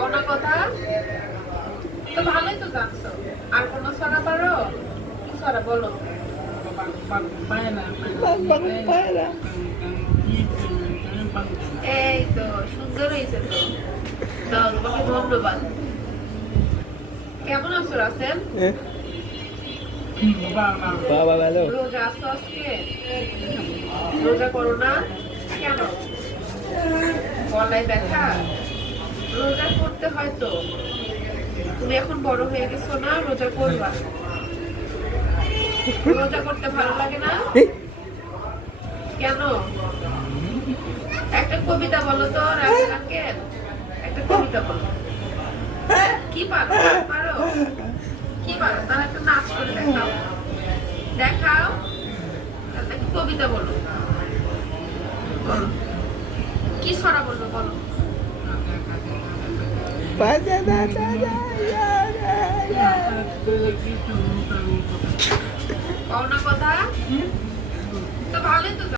অনা কথা তো ভালোই তো জানছো। আর কোনো ছড়া পারো? কি ছড়া বলো। এই তো সুন্দর হয়েছে তো। তোমাকে ধন্যবাদ। কেমন আছো রাসেল? বাবা ভালো রোজা আজকে? রোজা করো না? কেন? গলায় ব্যথা রোজা করতে হয় তো। তুমি এখন বড় হয়ে গেছো না রোজা করবা? রোজা করতে ভালো লাগে না? কেন? একটা কবিতা বলো তো একটা কবিতা বলো। কি পারো? পারো? কি পারো? তার একটা নাচ করে দেখাও। দেখাও। কবিতা বলো বলো। কি ছড়া বলব বলো? কথা? তো ভালোই তো